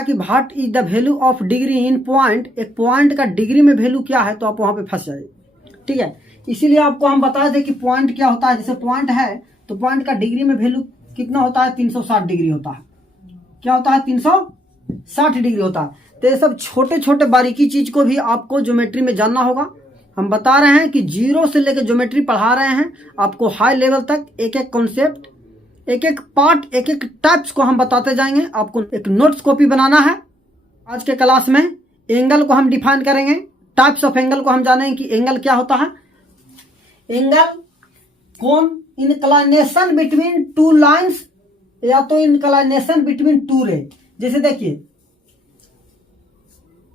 कि what is the value of degree in point, एक point का डिग्री में वैल्यू क्या है, तो आप वहां पे फंस जाएंगे। ठीक है, इसीलिए आपको हम बता दें कि पॉइंट क्या होता है। जैसे पॉइंट है तो पॉइंट का डिग्री में वैल्यू कितना होता है, 360 डिग्री होता है। क्या होता है, 360 डिग्री होता है। तो ये सब छोटे छोटे बारीकी चीज को भी आपको ज्योमेट्री में जानना होगा। हम बता रहे हैं कि जीरो से लेकर ज्योमेट्री पढ़ा रहे हैं आपको हाई लेवल तक। एक एक कॉन्सेप्ट, एक एक पार्ट, एक एक टाइप्स को हम बताते जाएंगे। आपको एक नोट्स कॉपी बनाना है। आज के क्लास में एंगल को हम डिफाइन करेंगे, टाइप्स ऑफ एंगल को हम जानेंगे कि एंगल क्या होता है। एंगल कोण, इंक्लाइनेशन बिटवीन टू लाइंस या तो इंक्लाइनेशन बिटवीन टू रे। जैसे देखिए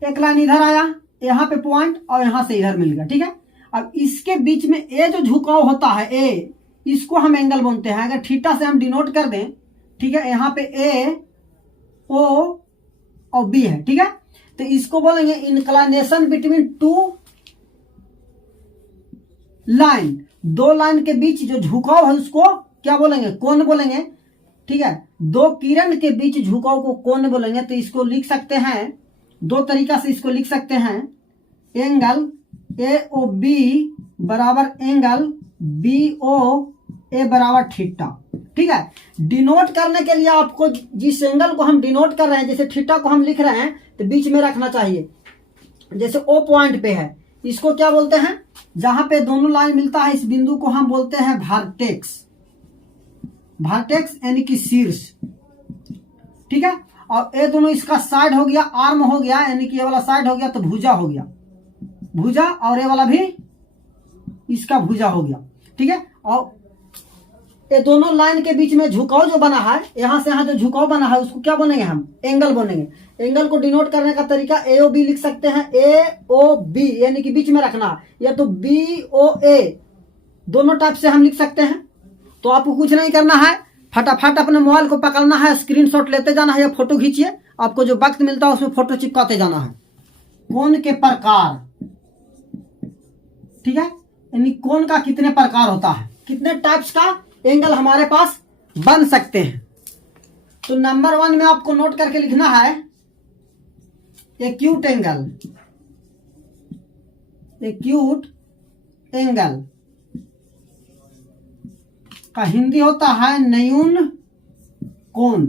एक लाइन इधर आया, यहाँ पे पॉइंट और यहां से इधर मिल गया। ठीक है, अब इसके बीच में ए जो झुकाव होता है, ए, इसको हम एंगल बोलते हैं। अगर थीटा से हम डिनोट कर दें, ठीक है, यहाँ पे ए, ओ और बी है। ठीक है, तो इसको बोलेंगे इंक्लाइनेशन बिटवीन टू लाइन। दो लाइन के बीच जो झुकाव है उसको क्या बोलेंगे, कोण बोलेंगे। ठीक है, दो किरण के बीच झुकाव को कोण बोलेंगे। तो इसको लिख सकते हैं दो तरीका से, इसको लिख सकते हैं एंगल ए ओ बी बराबर एंगल बी ओ ए बराबर थीटा। ठीक है, डिनोट करने के लिए आपको जिस एंगल को हम डिनोट कर रहे हैं, जैसे थीटा को हम लिख रहे हैं तो बीच में रखना चाहिए। जैसे ओ पॉइंट पे है, इसको क्या बोलते हैं, जहां पे दोनों लाइन मिलता है इस बिंदु को हम बोलते हैं वर्टेक्स। वर्टेक्स यानी कि शीर्ष। ठीक है, और ये दोनों इसका साइड हो गया, आर्म हो गया, यानी कि ये वाला साइड हो गया तो भुजा हो गया, भुजा, और ये वाला भी इसका भुजा हो गया। ठीक है, और ये दोनों लाइन के बीच में झुकाव जो बना है, यहां से यहां जो झुकाव बना है उसको क्या बनेंगे, हम एंगल बनेंगे। एंगल को डिनोट करने का तरीका ए ओ बी लिख सकते हैं। ए ओ बी यानी कि बीच में रखना, या तो बी ओ ए, दोनों टाइप से हम लिख सकते हैं। तो आपको कुछ नहीं करना है, फटाफट अपने मोबाइल को पकड़ना है, स्क्रीनशॉट लेते जाना है या फोटो खींचिए। आपको जो वक्त मिलता है उसमें फोटो चिपकाते जाना है। कोण के प्रकार, ठीक है, यानी कोण का कितने प्रकार होता है, कितने टाइप्स का एंगल हमारे पास बन सकते हैं। तो नंबर 1 में आपको नोट करके लिखना है एक्यूट एंगल। एक्यूट एंगल का हिंदी होता है न्यून कोण।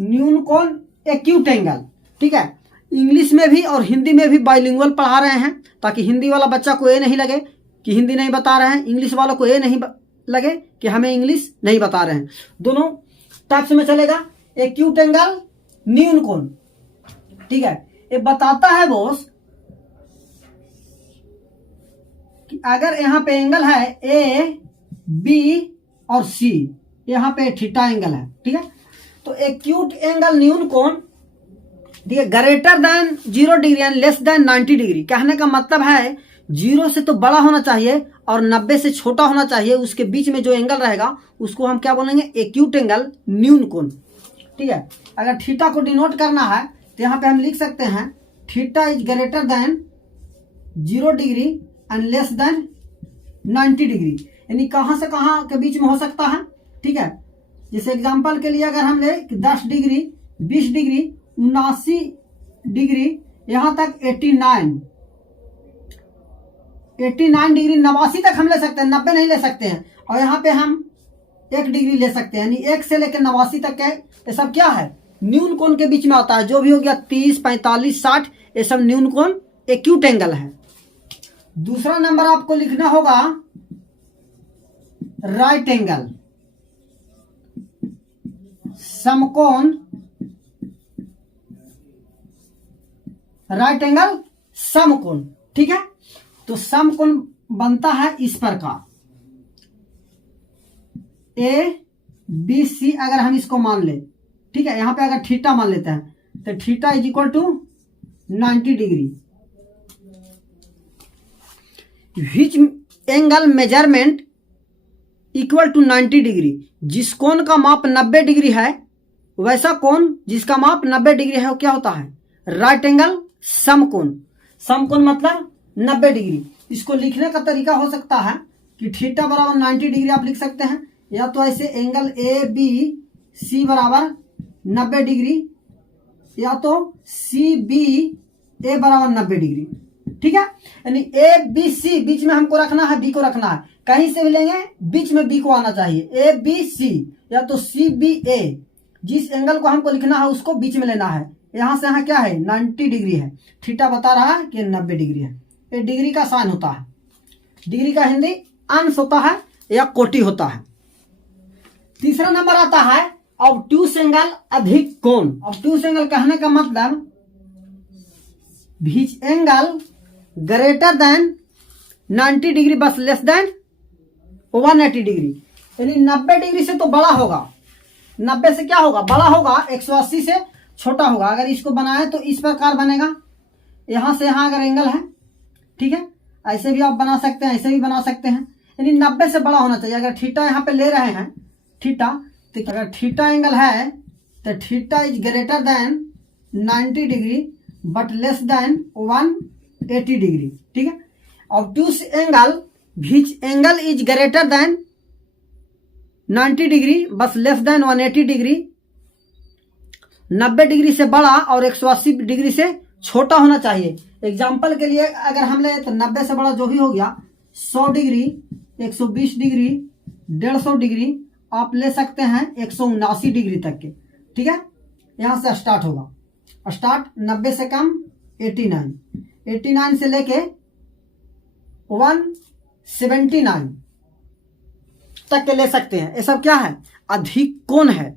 न्यून कोण, एक्यूट एंगल। ठीक है, इंग्लिश में भी और हिंदी में भी बाइलिंगुअल पढ़ा रहे हैं, ताकि हिंदी वाला बच्चा को ये नहीं लगे कि हिंदी नहीं बता रहे हैं, इंग्लिश वालों को ये नहीं लगे कि हमें इंग्लिश नहीं बता रहे हैं। दोनों टाइप्स में चलेगा, एक्यूट एंगल, न्यून कोण। ठीक है, ये बताता है बॉस कि अगर यहाँ पे एंगल है ए बी और सी, यहाँ पे थीटा एंगल है। ठीक है, तो एक्यूट एंगल न्यून कोण देखिए greater than 0 degree and less than 90 degree. कहने का मतलब है 0 से तो बड़ा होना चाहिए और 90 से छोटा होना चाहिए। उसके बीच में जो एंगल रहेगा उसको हम क्या बोलेंगे, एक्यूट एंगल, न्यून कोण। ठीक है, अगर थीटा को डिनोट करना है तो यहाँ पे हम लिख सकते हैं theta is greater than 0 degree and less than 90 degree. यानी कहां से कहां के बीच में हो सकता है। ठीक है, जैसे एग्जांपल के लिए अगर हम ले 10 डिग्री, 20 डिग्री, 79 डिग्री, यहां तक 89 डिग्री, 89 तक हम ले सकते हैं, 90 नहीं ले सकते हैं। और यहाँ पे हम 1 डिग्री ले सकते हैं, यानी 1 से लेकर 89 तक है। ये सब क्या है, न्यून कोण के बीच में आता है। जो भी हो गया 30, 45, 60, ये सब न्यून कोण एक्यूट एंगल है। दूसरा नंबर आपको लिखना होगा राइट एंगल, समकोण। राइट एंगल समकोण। ठीक है, तो समकोण बनता है इस प्रकार, ए बी सी। अगर हम इसको मान ले, ठीक है, यहां पे अगर थीटा मान लेते हैं तो theta is equal to 90 degree. Which angle measurement equal to 90 degree. जिस कोण का माप 90 डिग्री है, वैसा कोण जिसका माप 90 डिग्री है वो क्या होता है, राइट एंगल समकोण। समकोण मतलब 90 डिग्री। इसको लिखने का तरीका हो सकता है कि थीटा बराबर 90 डिग्री आप लिख सकते हैं, या तो ऐसे एंगल ए बी सी बराबर 90 डिग्री, या तो सी बी ए बराबर 90 डिग्री। ठीक है, यानी ए बी सी बीच में हमको रखना है, बी को रखना है, कहीं से भी लेंगे बीच में बी को आना चाहिए, ए बी सी या तो सी बी ए, जिस एंगल को हमको लिखना है उसको बीच में लेना है। यहां से यहाँ क्या है 90 डिग्री है, थीटा बता रहा है कि 90 डिग्री है। ये डिग्री का साइन होता है, डिग्री का हिंदी अंश होता है या कोटि होता है। तीसरा नंबर आता है ऑब्ट्यूस एंगल अधिक कोण। ऑब्ट्यूस एंगल कहने का मतलब बीच एंगल ग्रेटर देन 90 डिग्री बस लेस देन 180 डिग्री, यानी 90 डिग्री से तो बड़ा होगा, 90 से क्या होगा बड़ा होगा, 180 से छोटा होगा। अगर इसको बनाए तो इस प्रकार बनेगा, यहां से यहां अगर एंगल है, ठीक है, ऐसे भी आप बना सकते हैं, ऐसे भी बना सकते हैं, यानी 90 से बड़ा होना चाहिए। अगर थीटा यहाँ पे ले रहे हैं थीटा, तो अगर थीटा एंगल है तो theta is greater than 90 degree but less than 180 degree. ठीक है, obtuse angle beach angle is greater than 90 degree बस लेस देन 180 डिग्री, 90 डिग्री से बड़ा और 180 डिग्री से छोटा होना चाहिए। एग्जाम्पल के लिए अगर हम ले तो 90 से बड़ा जो भी हो गया 100 डिग्री, 120 डिग्री, 150 डिग्री, आप ले सकते हैं 179 डिग्री तक के। ठीक है, यहां से स्टार्ट होगा, स्टार्ट 90 से कम 89, 89 से लेके 179 तक के ले सकते हैं। ये सब क्या है अधिक कोण है,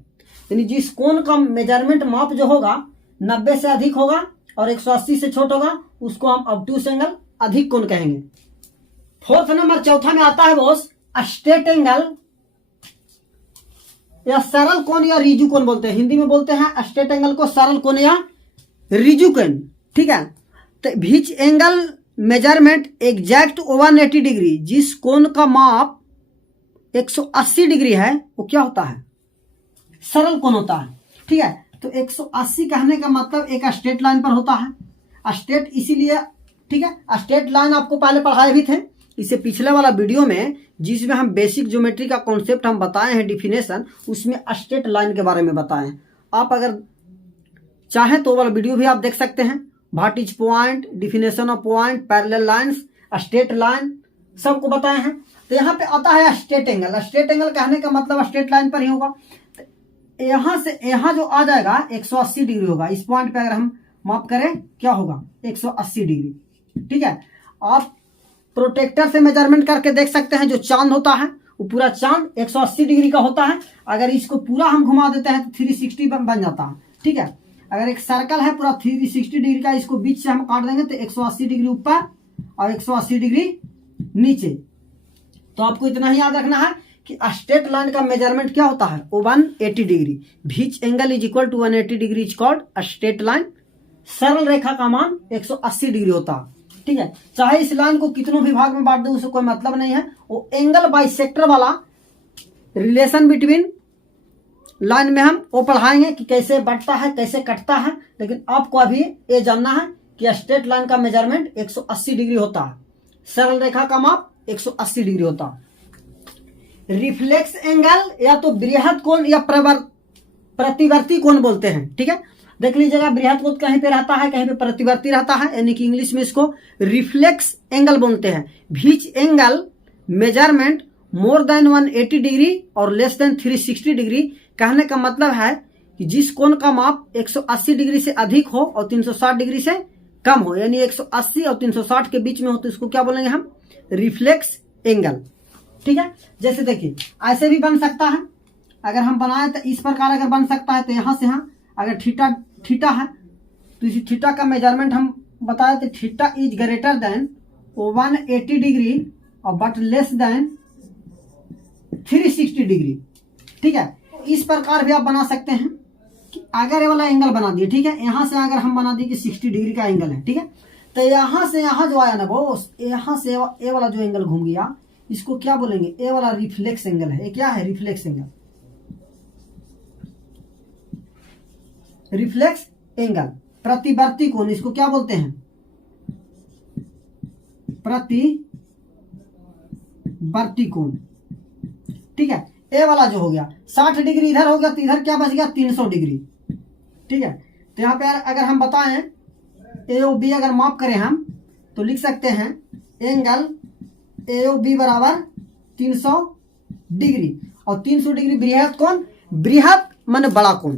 यानी जिस कोण का मेजरमेंट माप जो होगा 90 से अधिक होगा और 180 से छोटा होगा उसको हम ऑब्ट्यूस एंगल अधिक कोण कहेंगे। फोर्थ नंबर चौथा में आता है बॉस स्ट्रेट एंगल या सरल कोण या रिजु कोण बोलते हैं, हिंदी में बोलते हैं स्ट्रेट एंगल को सरल कोण या रिजु कोण। ठीक है, तो बीच एंगल मेजरमेंट एग्जैक्ट 180 डिग्री, जिस कोण का माप 180 डिग्री है वो क्या होता है सरल कोण होता है। ठीक है, तो 180 कहने का मतलब एक स्ट्रेट लाइन पर होता है, स्ट्रेट इसीलिए, ठीक है, स्ट्रेट लाइन आपको पहले पढ़ाए भी थे, इससे पिछले वाला वीडियो में जिसमें हम बेसिक ज्योमेट्री का कॉन्सेप्ट हम बताए हैं डिफिनेशन, उसमें स्ट्रेट लाइन के बारे में बताए हैं। आप अगर चाहें तो वाला वीडियो भी आप देख सकते हैं, what is point, definition of point, parallel lines, straight line सबको बताए हैं। तो यहाँ पे आता है स्ट्रेट एंगल। स्ट्रेट एंगल कहने का मतलब स्ट्रेट लाइन पर ही होगा, यहां से यहां जो आ जाएगा 180 डिग्री होगा। इस पॉइंट पे अगर हम माप करें क्या होगा 180 डिग्री। ठीक है, आप प्रोटेक्टर से मेजरमेंट करके देख सकते हैं, जो चांद होता है वो पूरा चांद 180 डिग्री का होता है। अगर इसको पूरा हम घुमा देते हैं तो 360 बन जाता है। ठीक है, अगर एक सर्कल है पूरा 360 डिग्री का, इसको बीच से हम काट देंगे तो 180 डिग्री ऊपर और 180 डिग्री नीचे। तो आपको इतना ही याद रखना है कि स्ट्रेट लाइन का मेजरमेंट क्या होता है 180 degree, which angle is equal to 180 degree is called straight line. सरल रेखा का मान 180 डिग्री होता है। ठीक है, चाहे इस लाइन को कितनों भी भाग में बांट दो उससे कोई मतलब नहीं है, वो एंगल बाइसेक्टर वाला रिलेशन बिटवीन लाइन में हम वो पढ़ाएंगे कि कैसे बढ़ता है कैसे कटता है। लेकिन आपको अभी ये जानना है कि स्ट्रेट लाइन का मेजरमेंट 180 डिग्री होता है, सरल रेखा का माप 180 डिग्री होता है। रिफ्लेक्स एंगल या तो बृहद कोण या प्रतिवर्ती कोण बोलते हैं। ठीक है, देख लीजिएगा, बृहद कोण कहीं पे रहता है कहीं पे प्रतिवर्ती रहता है, यानी कि इंग्लिश में इसको रिफ्लेक्स एंगल बोलते हैं। बीच angle measurement more than 180 degree और लेस देन 360 डिग्री कहने का मतलब है कि जिस कोण का माप 180 डिग्री से अधिक हो और 360 डिग्री से कम हो, यानी 180 और 360 के बीच में हो, तो इसको क्या बोलेंगे हम रिफ्लेक्स एंगल। ठीक है, जैसे देखिए ऐसे भी बन सकता है, अगर हम बनाए तो इस प्रकार अगर बन सकता है, तो यहां से यहां अगर थीटा है तो इसी थीटा का मेजरमेंट हम बताए तो theta is greater than 180 degree और बट लेस देन 360 डिग्री। ठीक है, इस प्रकार भी आप बना सकते हैं कि अगर ये वाला एंगल बना दिए, ठीक है, यहां से अगर हम बना दिए कि 60 डिग्री का एंगल है, ठीक है, तो यहां से यहां जो आया ना वो यहां से ए वाला जो एंगल घूम गया इसको क्या बोलेंगे, ए वाला रिफ्लेक्स एंगल है। ये क्या है रिफ्लेक्स एंगल, रिफ्लेक्स एंगल। प्रतिवर्ती कोण इसको क्या बोलते हैं प्रतिवर्ती कोण। ठीक है, ए वाला जो हो गया 60 डिग्री इधर हो गया तो इधर क्या बच गया 300 डिग्री। ठीक है। तो यहाँ पे अगर हम बताएं ए ओ बी अगर माप करें हम तो लिख सकते हैं एंगल ए ओ बी बराबर 300 डिग्री। और 300 डिग्री बृहद कोण, बृहद माने बड़ा कोण,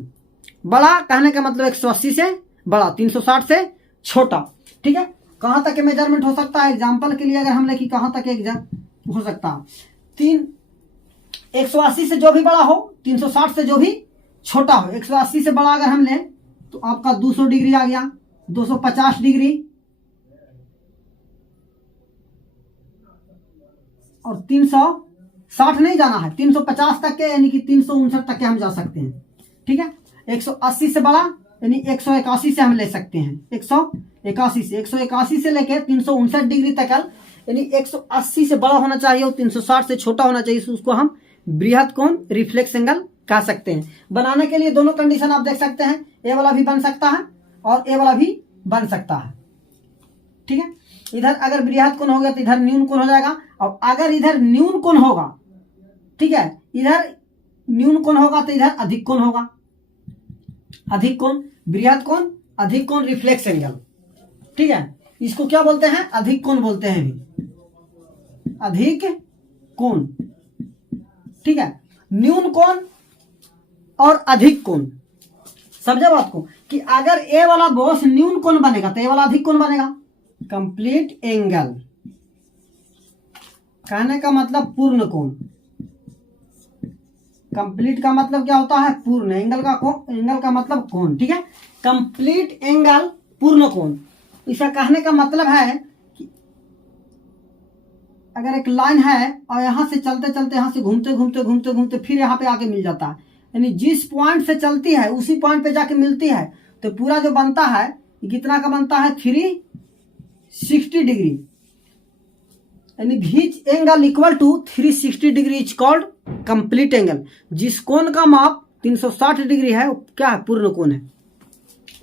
बड़ा कहने का मतलब 180 से बड़ा, 360 से छोटा। ठीक है, कहां तक मेजरमेंट हो सकता है? एग्जाम्पल के लिए अगर हम लिखी कहां तक एग्जाम हो सकता है, 180 से जो भी बड़ा हो, 360 से जो भी छोटा हो। 180 से बड़ा अगर हम लें तो आपका 200 डिग्री आ गया, 250 डिग्री और 360 नहीं जाना है, 350 तक के यानी कि 359 तक के हम जा सकते हैं। ठीक है, 180 से बड़ा यानी 181 से हम ले सकते हैं, 181 से लेके 359 डिग्री तक यानी 180 से बड़ा होना चाहिए और 360 से छोटा होना चाहिए, उसको हम बृहद कोण रिफ्लेक्स एंगल कह सकते हैं। बनाने के लिए दोनों कंडीशन आप देख सकते हैं, ए वाला भी बन सकता है और ए वाला भी बन सकता है। ठीक है, इधर अगर बृहद कोण हो गया तो इधर न्यून कोण हो जाएगा, और अगर इधर न्यून कोण होगा, ठीक है, इधर न्यून कोण होगा तो इधर अधिक कोण होगा, अधिक कोण, बृहद कोण, अधिक कोण रिफ्लेक्स एंगल। ठीक है, इसको क्या बोलते हैं? अधिक कोण बोलते हैं, अधिक कोण। ठीक है, न्यून कोण और अधिक कोण, समझे बात को? कि अगर ए वाला बॉस न्यून कोण बनेगा तो ए वाला अधिक कोण बनेगा। कंप्लीट एंगल कहने का मतलब पूर्ण कोण, कंप्लीट का मतलब क्या होता है? पूर्ण। एंगल का मतलब कोण। ठीक है, कंप्लीट एंगल पूर्ण कोण, इसका कहने का मतलब है कि अगर एक लाइन है और यहां से चलते चलते यहां से घूमते घूमते घूमते घूमते फिर यहाँ पे आके मिल जाता है, यानी जिस पॉइंट से चलती है उसी पॉइंट पे जाके मिलती है, तो पूरा जो बनता है कितना का बनता है? 360 डिग्री, यानी which angle equal to 360 degree is called complete angle. जिस कोण का माप 360 डिग्री है वो क्या है? पूर्ण कोण है।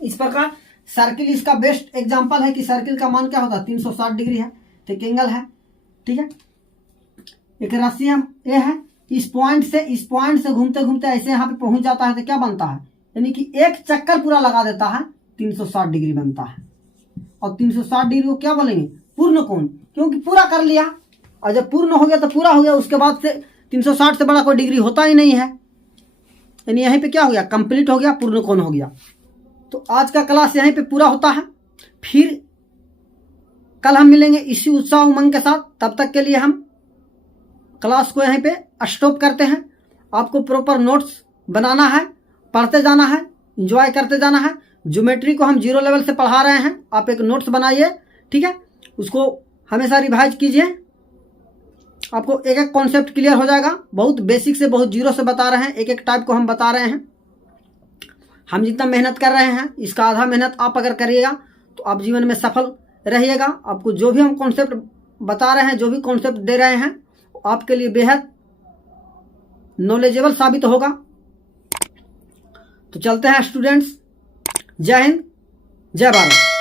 इस प्रकार सर्किल इसका बेस्ट एग्जांपल है कि सर्किल का मान क्या होता है? 360 डिग्री है, तो एक एंगल है। ठीक है, एक राशि हम ए है, इस पॉइंट से घूमते घूमते ऐसे यहाँ पे पहुंच जाता है तो क्या बनता है? यानी कि एक चक्कर पूरा लगा देता है, 360 डिग्री बनता है। और 360 डिग्री को क्या बोलेंगे? पूर्ण कोण, क्योंकि पूरा कर लिया, और जब पूर्ण हो गया तो पूरा हो गया, उसके बाद से 360 से बड़ा कोई डिग्री होता ही नहीं है, यानी यहीं पे क्या हो गया? कंप्लीट हो गया, पूर्ण कोण हो गया। तो आज का क्लास यहीं पे पूरा होता है, फिर कल हम मिलेंगे इसी उत्साह उमंग के साथ। तब तक के लिए हम क्लास को यहीं पे स्टॉप करते हैं। आपको प्रॉपर नोट्स बनाना है, पढ़ते जाना है, एंजॉय करते जाना है। ज्योमेट्री को हम 0 लेवल से पढ़ा रहे हैं, आप एक नोट्स बनाइए। ठीक है, उसको हमेशा रिवाइज कीजिए, आपको एक एक कॉन्सेप्ट क्लियर हो जाएगा। बहुत बेसिक से बहुत जीरो से बता रहे हैं, एक एक टाइप को हम बता रहे हैं। हम जितना मेहनत कर रहे हैं इसका आधा मेहनत आप अगर करिएगा तो आप जीवन में सफल रहिएगा। आपको जो भी हम कॉन्सेप्ट बता रहे हैं, जो भी कॉन्सेप्ट दे रहे हैं, आपके लिए बेहद नॉलेजेबल साबित होगा। तो चलते हैं स्टूडेंट्स, जय हिंद, जय भारत।